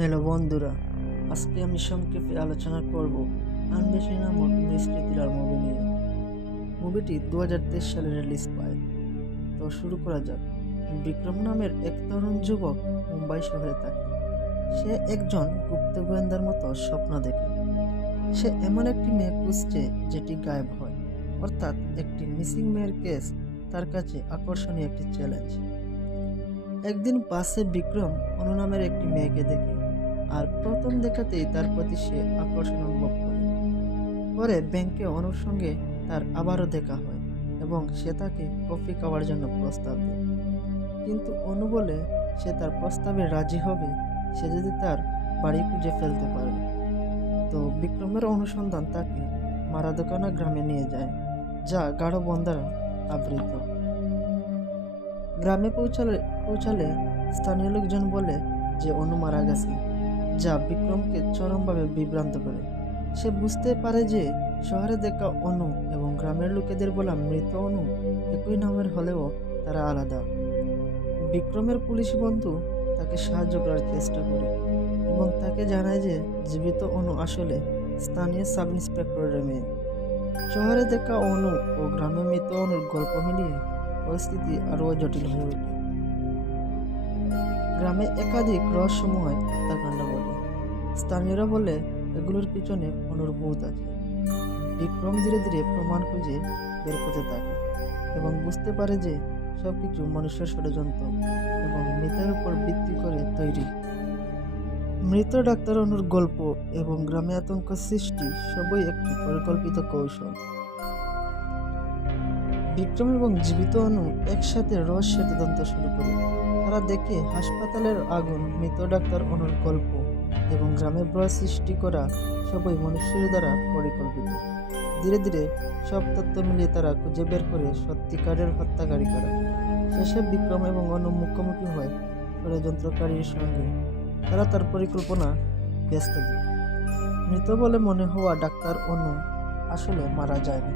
Hello বন্ধুরা, আজকে আমি সংক্ষেপে আলোচনা করব আনবেশি নামক মিস্ট্রি থ্রিলার মুভি নিয়ে। মুভিটি দু হাজার তেইশ সালে রিলিজ পায়। তো শুরু করা যাক। বিক্রম নামের এক তরুণ যুবক মুম্বাই শহরে থাকে। সে একজন গুপ্ত গোয়েন্দার মতো স্বপ্ন দেখে। সে এমন একটি মেয়ে খুঁজছে যেটি গায়েব হয়। অর্থাৎ একটি মিসিং মেয়ের কেস তার কাছে আকর্ষণীয় একটি চ্যালেঞ্জ একদিন বাসে বিক্রম অনু নামের একটি মেয়েকে দেখে। আর প্রথম দেখাতেই তার প্রতি সে আকর্ষণ অনুভব করে। পরে ব্যাংকে অনুর সঙ্গে তার আবারও দেখা হয় এবং সে তাকে কফি খাওয়ার জন্য প্রস্তাব দেয়। কিন্তু অনু বলে সে তার প্রস্তাবে রাজি হবে, সে যদি তার বাড়ি খুঁজে ফেলতে পারবে তো বিক্রমের অনুসন্ধান তাকে মারাদোকানা গ্রামে নিয়ে যায়, যা গাঢ় বন্দারা আবৃত। গ্রামে পৌঁছালে পৌঁছালে স্থানীয় লোকজন বলে যে অনু মারা গেছে যা বিক্রমকে চরমভাবে বিভ্রান্ত করে। সে বুঝতে পারে যে শহরে দেখা অনু এবং গ্রামের লোকেদের বলা মৃত অনু একই নামের হলেও তারা আলাদা। বিক্রমের পুলিশ বন্ধু তাকে সাহায্য করার চেষ্টা করে এবং তাকে জানায় যে জীবিত অনু আসলে স্থানীয় সাব ইন্সপেক্টরের মেয়ে। শহরে দেখা অনু ও গ্রামে মৃত অনুর গল্প মিলিয়ে পরিস্থিতি আরও জটিল হয়ে ওঠে। গ্রামে একাধিক রহস্যময় হত্যাকাণ্ড বলে স্থানীয়রা বলে, এগুলোর পিছনে অনুর্ভূত আছে বিক্রম ধীরে ধীরে প্রমাণ খুঁজে বের করতে থাকে এবং বুঝতে পারে যে সব কিছু মানুষের ষড়যন্ত্র এবং মৃতের উপর ভিত্তি করে তৈরি। মৃত ডাক্তার অনুর গল্প এবং গ্রামে আতঙ্ক সৃষ্টি সবই একটি পরিকল্পিত কৌশল। বিক্রম এবং জীবিত অনু একসাথে রহস্যের তদন্ত শুরু করে। তারা দেখে হাসপাতালের আগুন, মৃত ডাক্তার অনুর গল্প এবং গ্রামে ভয় সৃষ্টি করা সবই মনুষ্যের দ্বারা পরিকল্পিত। ধীরে ধীরে সব তথ্য মিলিয়ে তারা খুঁজে বের করে সত্যিকারের হত্যাকারী করা। শেষে বিক্রম এবং অনু মুখোমুখি হয় ষড়যন্ত্রকারীর সঙ্গে। তারা তার পরিকল্পনা ব্যস্ত দেয়। মৃত বলে মনে হওয়া ডাক্তার অনু আসলে মারা যায়নি।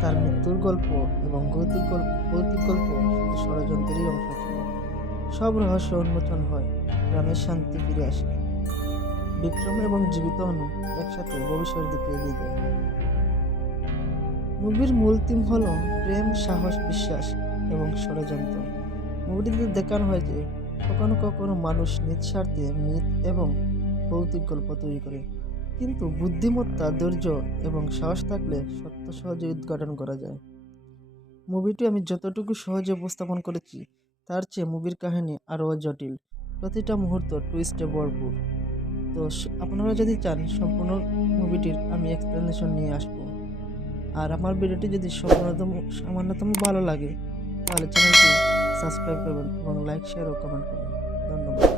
তার মৃত্যুর গল্প এবং গৌতিক গল্প ভৌতিক গল্প ষড়যন্ত্রেরই অংশ ছিল। সব রহস্য উন্মোচন হয় গ্রামের শান্তি ফিরে আসে। বিক্রম এবং জীবিত অনু একসাথে ভবিষ্যতের দিকে এগিয়ে যায়। মুভির মূল থিম হলো প্রেম, সাহস, বিশ্বাস এবং ষড়যন্ত্র। মুভিটিতে দেখানো হয় যে কখনো কখনো মানুষ নিঃস্বার্থে মিথ এবং ভৌতিক গল্প তৈরি করে। কিন্তু বুদ্ধিমত্তা, ধৈর্য এবং সাহস থাকলে সত্য সহজে উদ্ঘাটন করা যায়। মুভিটি আমি যতটুকু সহজে উপস্থাপন করেছি তার চেয়ে মুভির কাহিনী আরও জটিল। প্রতিটা মুহূর্ত টুইস্টে ভরপুর। তো আপনারা যদি চান সম্পূর্ণ মুভিটির আমি এক্সপ্লেনেশন নিয়ে আসব। আর আমার ভিডিওটি যদি সামান্যতম সামান্যতম ভালো লাগে, তাহলে চ্যানেলটি সাবস্ক্রাইব করবেন এবং লাইক শেয়ার ও কমেন্ট করবেন। ধন্যবাদ।